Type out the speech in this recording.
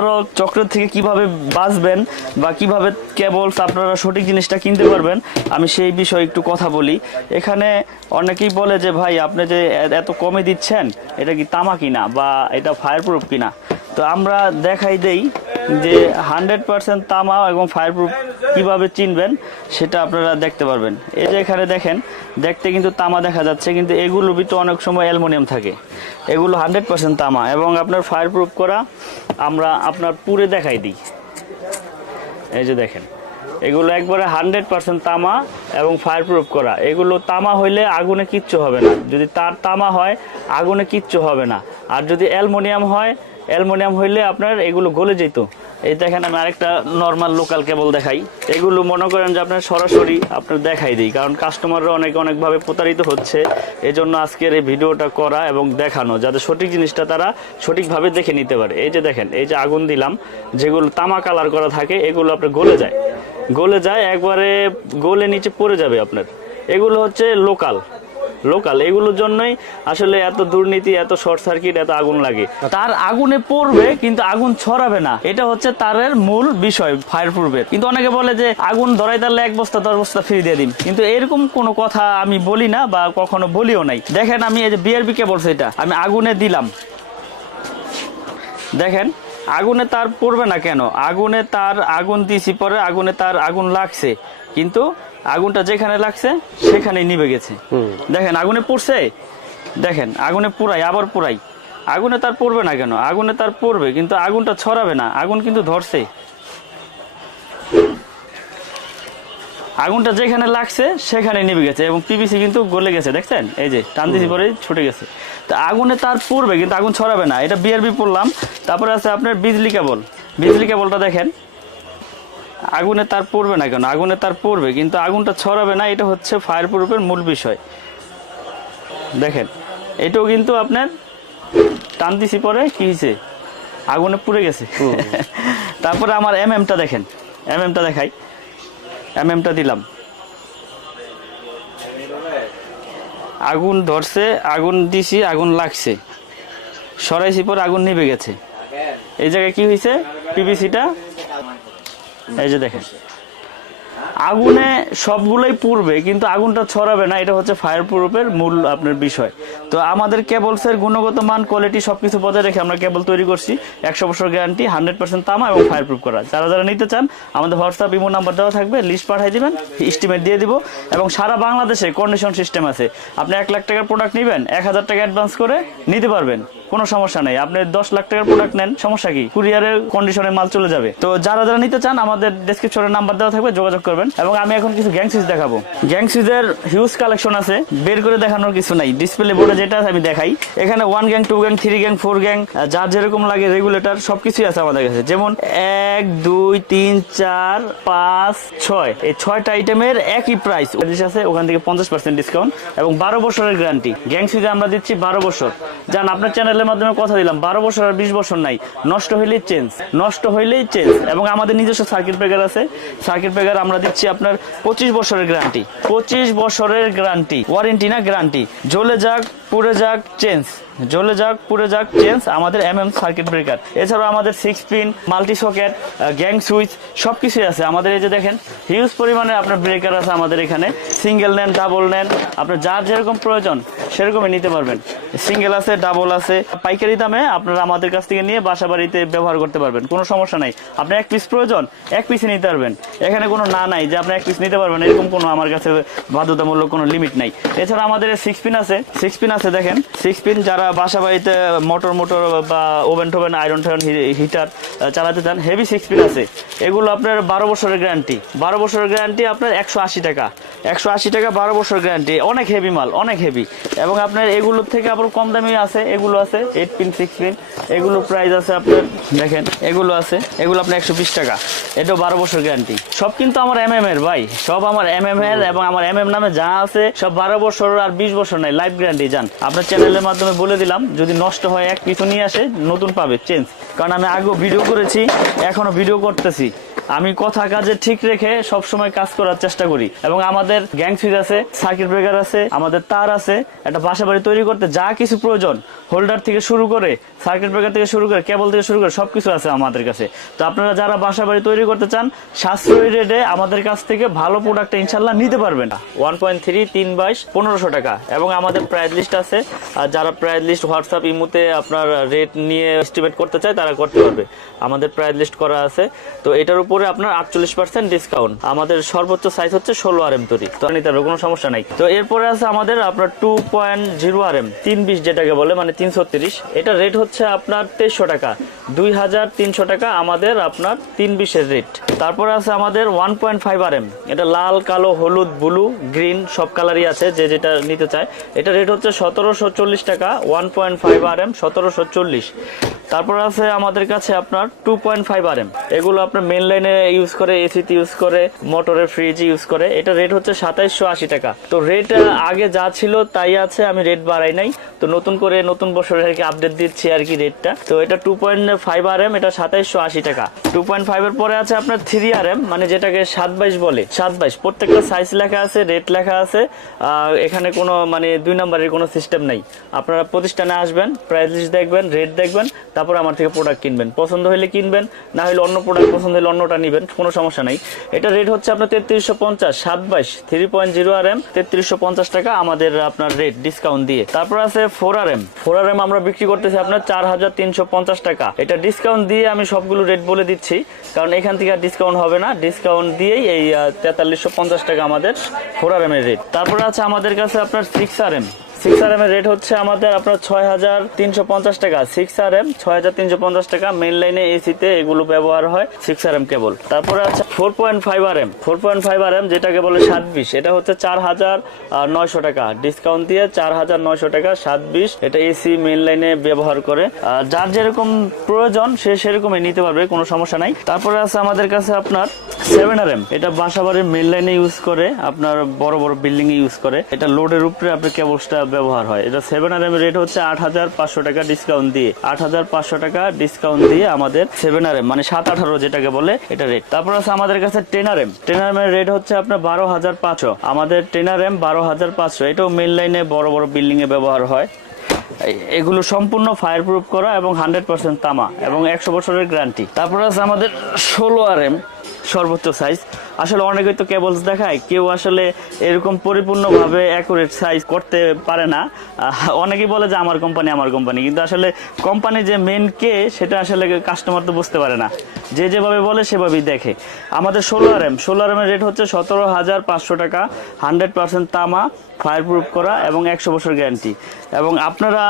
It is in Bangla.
প্রতারক চক্র থেকে কীভাবে বাঁচবেন বা কীভাবে কেবলস আপনারা সঠিক জিনিসটা কিনতে পারবেন, আমি সেই বিষয়ে একটু কথা বলি। এখানে অনেকেই বলে যে, ভাই, আপনি যে এত কমে দিচ্ছেন, এটা কি তামা কিনা বা এটা ফায়ার প্রুফ কিনা? তো আমরা দেখাই দেই যে হান্ড্রেড পার্সেন্ট তামা এবং ফায়ার প্রুফ কীভাবে চিনবেন সেটা আপনারা দেখতে পারবেন। এই যে এখানে দেখেন, দেখতে কিন্তু তামা দেখা যাচ্ছে, কিন্তু এগুলো ভিতরে অনেক সময় অ্যালুমিনিয়াম থাকে। এগুলো হান্ড্রেড পার্সেন্ট তামা এবং আপনার ফায়ার প্রুফ করা আমরা আপনার পুরে দেখাই দিই। এই যে দেখেন, এগুলো একবারে হান্ড্রেড পার্সেন্ট তামা এবং ফায়ার প্রুফ করা। এগুলো তামা হইলে আগুনে কিচ্ছু হবে না। যদি তার তামা হয়, আগুনে কিচ্ছু হবে না। আর যদি অ্যালমোনিয়াম হয় অ্যালমোনিয়াম হইলে আপনার এগুলো গলে যেত। এই দেখেন আমি আরেকটা নর্মাল লোকাল কেবল দেখাই। এগুলো মনে করেন যে আপনার সরাসরি আপনার দেখাই দিই, কারণ কাস্টমাররা অনেক অনেকভাবে প্রতারিত হচ্ছে। এই জন্য আজকের এই ভিডিওটা করা এবং দেখানো, যাতে সঠিক জিনিসটা তারা সঠিকভাবে দেখে নিতে পারে। এই যে দেখেন, এই যে আগুন দিলাম, যেগুলো তামা কালার করা থাকে, এগুলো আপনার গলে যায়। গলে যায়, একবারে গলে নিচে পড়ে যাবে আপনার। এগুলো হচ্ছে লোকাল লোকাল, এগুলোর জন্যই আসলে এত দুর্নীতি, এত শর্ট সার্কিট, এত আগুন লাগে। তার আগুনে পড়বে, কিন্তু আগুন ছড়াবে না। এটা হচ্ছে তারের মূল বিষয় ফায়ার প্রুফের কিন্তু অনেকে বলে যে, আগুন ধরাই তাহলে এক বস্তা, দশ বস্তা ফ্রি দিয়ে দিন। কিন্তু এরকম কোনো কথা আমি বলি না বা কখনো বলিও নাই। দেখেন আমি এই যে বিআরবি কে বলছে এটা, আমি আগুনে দিলাম। দেখেন, আগুনে তার পড়বে না কেন? আগুনে তার আগুন দিছি পরে আগুনে তার আগুন লাগছে। কিন্তু আগুনটা যেখানে লাগছে সেখানেই নিভে গেছে। দেখেন আগুনে পড়ছে? দেখেন আগুনে পুরাই আবার পুরাই আগুনে তার পড়বে না কেন? আগুনে তার পড়বে কিন্তু আগুনটা ছড়াবে না। আগুন কিন্তু ধরছে। আগুনটা যেখানে লাগছে সেখানে নিভে গেছে এবং পিভিসি কিন্তু গলে গেছে দেখছেন? এই যে টান দিছি পরে ছুটে গেছে। তো আগুনে তার পড়বে কিন্তু আগুন ছড়াবে না। এটা বিআরবি পড়লাম। তারপরে আছে আপনার বিজলি কেবল। বিজলি কেবলটা দেখেন। আগুনে তার পড়বে না কেন? আগুনে তার পড়বে কিন্তু আগুনটা ছড়াবে না এটা হচ্ছে ফায়ার প্রুফের মূল বিষয়। দেখেন এটাও কিন্তু আপনার টান দিছি পরে কি হয়েছে আগুনে পুড়ে গেছে। তারপরে আমার এম এমটা দেখেন এম এমটা দেখাই। এম এমটা দিলাম। আগুন ধরছে আগুন দিছি আগুন লাগছে। সরাইছি পরে আগুন নিভে গেছে। এই জায়গায় কি হয়েছে পিভিসিটা এই যে দেখেন। আগুনে সবগুলোই পুড়বে, কিন্তু আগুনটা ছড়াবে না, এটা হচ্ছে ফায়ার প্রুফের মূল আপনার বিষয়। তো আমাদের কেবলসের গুণগত মান কোয়ালিটি সবকিছু বজায় রেখে আমরা কেবল তৈরি করছি। একশো বছর গ্যারান্টি হান্ড্রেড পার্সেন্ট তামা এবং ফায়ার প্রুফ করা। যারা যারা নিতে চান, আমাদের হোয়াটসঅ্যাপ ইমো নাম্বার দেওয়া থাকবে লিস্ট পাঠিয়ে দেবেন এস্টিমেট দিয়ে দিব, এবং সারা বাংলাদেশে কন্ডিশন সিস্টেম আছে। আপনি এক লাখ টাকার প্রোডাক্ট নেবেন, এক হাজার টাকা অ্যাডভান্স করে নিতে পারবেন। কোনো সমস্যা নেই। আপনি দশ লাখ টাকার প্রোডাক্ট নেন, সমস্যা কি? কুরিয়ারের কন্ডিশনে মাল চলে যাবে। তো যারা যারা নিতে চান, আমাদের ডেসক্রিপশনে নাম্বার দেওয়া থাকবে, যোগাযোগ করবেন। এবং আমি এখন কিছু গ্যাং সুইচ দেখাবো। গ্যাং সুইচের হিউজ কালেকশন আছে। বের করে দেখানোর কিছু নাই। ডিসপ্লে বোর্ডে যেটা আছে, আমি দেখাই। এখানে one gang two gang three gang four gang যার যেরকম লাগে রেগুলেটর সবকিছুই আছে আমাদের কাছে। যেমন এক, দুই, তিন, চার, পাঁচ, ছয়। এই ছয়টা আইটেমের একই প্রাইস আছে, ওখান থেকে পঞ্চাশ পার্সেন্ট ডিসকাউন্ট এবং বারো বছরের গ্যারান্টি গ্যাং আমরা দিচ্ছি বারো বছর। যান আপনার চ্যানেলের মাধ্যমে কথা দিলাম। বারো বছর আর বিশ বছর নাই। নষ্ট হইলেই চেঞ্জ নষ্ট হইলেই চেঞ্জ এবং আমাদের নিজস্ব সার্কিট ব্রেকার আছে। সার্কিট ব্রেকার আমরা দিচ্ছি আপনার পঁচিশ বছরের গ্যারান্টি পঁচিশ বছরের গ্যারান্টি ওয়ারেন্টি না গ্যারান্টি জ্বলে যাক, পুড়ে যাক চেঞ্জ জ্বলে যাক, পুড়ে যাক চেঞ্জ আমাদের এম এম সার্কিট ব্রেকার এছাড়াও আমাদের six pin multi socket gang switch সব কিছুই আছে। আমাদের এই যে দেখেন হিউজ পরিমাণে আপনার ব্রেকার আছে আমাদের এখানে। সিঙ্গেল নেন ডাবল নেন, আপনার যার যেরকম প্রয়োজন সেরকমই নিতে পারবেন। সিঙ্গেল আছে ডাবল আছে। পাইকারি দামে আপনারা আমাদের কাছ থেকে নিয়ে বাসা বাড়িতে ব্যবহার করতে পারবেন। কোনো সমস্যা নাই। আপনার এক পিস প্রয়োজন, এক পিসে নিতে পারবেন। এখানে কোনো না নাই যে আপনি এক পিস নিতে পারবেন, এরকম কোনো আমার কাছে বাধ্যতামূলক কোনো লিমিট নাই। এছাড়া আমাদের সিক্স পিন আছে। সিক্স পিন আছে দেখেন। সিক্স পিন যারা বাসা বাড়িতে মোটর মোটর বা ওভেন টোভেন আয়রন টায়রন হিটার চালাতে চান। হেভি সিক্স পিন আছে। এগুলো আপনার বারো বছরের গ্যারান্টি বারো বছরের গ্যারান্টি আপনার একশো আশি টাকা। একশো আশি টাকা বারো বছর গ্যারান্টি অনেক হেভি মাল, অনেক হেভি এবং আপনার এগুলোর থেকে আবার কম দামি আছে। এগুলো আছে এইট পিন সিক্স পিন এগুলো প্রাইস আছে আপনার, দেখেন, এগুলো আছে। এগুলো আপনার একশো বিশ টাকা। এটাও বারো বছর গ্যারান্টি সব কিন্তু আমার এম এম এর ভাই। সব আমার এম এম এর এবং আমার এম এম নামে যা আছে, সব বারো বছর আর বিশ বছর নাই। লাইফ গ্যারান্টি যান আপনার চ্যানেলের মাধ্যমে বলে দিলাম, যদি নষ্ট হয় এক কিছু নিয়ে আসে, নতুন পাবে চেঞ্জ কারণ আমি আগেও ভিডিও করেছি, এখনও ভিডিও করতেছি। আমি কথা কাজে ঠিক রেখে সব সময় কাজ করার চেষ্টা করি। এবং আমাদের গ্যাং সুইচ আছে সার্কিট ব্রেকার আছে, আমাদের তার আছে, একটা বাসা বাড়ি তৈরি করতে যা কিছু প্রয়োজন, হোল্ডার থেকে শুরু করে সার্কিট ব্রেকার থেকে শুরু করে, কেবল থেকে শুরু করে সবকিছু আছে আমাদের কাছে। তো আপনারা যারা বাসা বাড়ি তৈরি করতে চান, সাশ্রয়ী রেটে আমাদের কাছ থেকে ভালো প্রোডাক্ট ইনশাল্লাহ নিতে পারবেন। ওয়ান পয়েন্ট থ্রি, তিন বাইশ, পনেরোশো টাকা। এবং আমাদের প্রাইস লিস্ট আছে। আর যারা প্রাইস লিস্ট হোয়াটসঅ্যাপ ইমুতে আপনার রেট নিয়ে এস্টিমেট করতে চায়, তারা করতে পারবে। আমাদের প্রাইস লিস্ট করা আছে। তো এটার উপরে আপনার আটচল্লিশ পার্সেন্ট ডিসকাউন্ট আমাদের সর্বোচ্চ সাইজ হচ্ছে ষোলো আর এম তৈরি। তো নিতে হবে, কোনো সমস্যা নাই। তো এরপরে আছে আমাদের আপনার two point zero R M তিন বিশ যেটাকে বলে মানে তিনশো তিরিশ। এটা রেট হচ্ছে আপনার তেইশশো টাকা। দুই হাজার তিনশো টাকা আমাদের আপনার তিন বিশের রেট তারপরে আছে আমাদের one point five R M এটা লাল, কালো, হলুদ ব্লু গ্রিন সব কালারই আছে, যে যেটা নিতে চায়। এটা রেট হচ্ছে সতেরোশো চল্লিশ টাকা one point five R M সতেরোশো চল্লিশ। তারপর আছে আমাদের কাছে আপনার two point five R M এগুলো আপনার মেন লাইনে ইউজ করে এসিতে ইউজ করে মোটরের ফ্রিজ ইউজ করে। এটা রেট হচ্ছে সাতাইশশো আশি টাকা। তো রেট আগে যা ছিল তাই আছে, আমি রেট বাড়াই নাই। তো নতুন করে নতুন বছরের আর কি আপডেট দিচ্ছি আর কি রেটটা তো এটা two point five R M এটা সাতাইশশো আশি টাকা। টু পয়েন্ট ফাইভের পরে আছে আপনার থ্রি আর এম মানে যেটাকে সাত বাইশ বলে, সাত বাইশ। প্রত্যেকটা সাইজ লেখা আছে রেট লেখা আছে এখানে কোনো মানে দুই নম্বরের কোনো সিস্টেম নাই। আপনারা প্রতিষ্ঠানে আসবেন প্রাইস লিস্ট দেখবেন রেট দেখবেন, তারপর আমার থেকে প্রোডাক্ট কিনবেন। পছন্দ হলে কিনবেন, না হলে অন্য প্রোডাক্ট পছন্দ হলে অন্যটা নেবেন, কোনো সমস্যা নাই। এটা রেট হচ্ছে আপনার তেত্রিশশো পঞ্চাশ, সাত বাইশ three point zero R M তেত্রিশশো পঞ্চাশ টাকা আমাদের আপনার রেট ডিসকাউন্ট দিয়ে। তারপর আছে four R M four R M আমরা বিক্রি করতেছি আপনার চার হাজার তিনশো পঞ্চাশ টাকা। এটা ডিসকাউন্ট দিয়ে আমি সবগুলো রেট বলে দিচ্ছি, কারণ এখান থেকে আর ডিসকাউন্ট হবে না। ডিসকাউন্ট দিয়েই এই তেতাল্লিশশো পঞ্চাশ টাকা আমাদের ফোর আর এম এর রেট তারপরে আছে আমাদের কাছে আপনার six R M six R M এর রেট হচ্ছে আমাদের আপনার ছয় হাজার তিনশো পঞ্চাশ টাকা। সিক্স আর এম ছয় হাজার তিনশো পঞ্চাশ টাকা। মেন লাইনে এসিতে এগুলো ব্যবহার হয় সিক্স আর এম কেবল তারপরে আছে four point five R M four point five R M যেটাকে বলে সাত বিশ এটা হচ্ছে চার হাজার নয়শো টাকা। ডিসকাউন্ট দিয়ে চার হাজার নয়শো টাকা সাত বিশ এটা এসি মেন লাইনে ব্যবহার করে। যার যেরকম প্রয়োজন, সে সেরকমই নিতে পারবে, কোনো সমস্যা নাই। তারপরে আছে আমাদের কাছে আপনার সেভেন আর এম এটা বাসাবাড়ির মেন লাইনে ইউজ করে, আপনার বড় বড় বিল্ডিং ইউজ করে। এটা লোডের উপরে আপনার কেবলসটা ব্যবহার হয়। এটা সেভেন আর এম রেট হচ্ছে আট হাজার পাঁচশো টাকা ডিসকাউন্ট দিয়ে। আট হাজার পাঁচশো টাকা ডিসকাউন্ট দিয়ে আমাদের সেভেন আর এম মানে সাত আঠারো যেটাকে বলে, এটা রেট তারপর আছে আমাদের কাছে ten R M ten R M rate হচ্ছে আপনার বারো হাজার পাঁচশো। আমাদের টেন আর এম বারো হাজার পাঁচশো। এটাও মেন লাইনে বড় বড় বিল্ডিং এ ব্যবহার হয়। এগুলো সম্পূর্ণ ফায়ার প্রুফ করা এবং হান্ড্রেড পার্সেন্ট তামা এবং একশো বছরের গ্যারান্টি তারপর আছে আমাদের ষোলো আর এম সর্বোচ্চ সাইজ আসলে অনেকেই তো কেবলস দেখায়, কেউ আসলে এরকম পরিপূর্ণভাবে অ্যাকুরেট সাইজ করতে পারে না। অনেকেই বলে যে আমার কোম্পানি আমার কোম্পানি কিন্তু আসলে কোম্পানি যে মেন কে, সেটা আসলে কাস্টমার তো বুঝতে পারে না। যে যেভাবে বলে, সেভাবেই দেখে। আমাদের ষোলো আর এম ষোলো আর এম এর রেট হচ্ছে সতেরো হাজার পাঁচশো টাকা হান্ড্রেড পার্সেন্ট তামা ফায়ার প্রুফ করা এবং একশো বছর গ্যারান্টি এবং আপনারা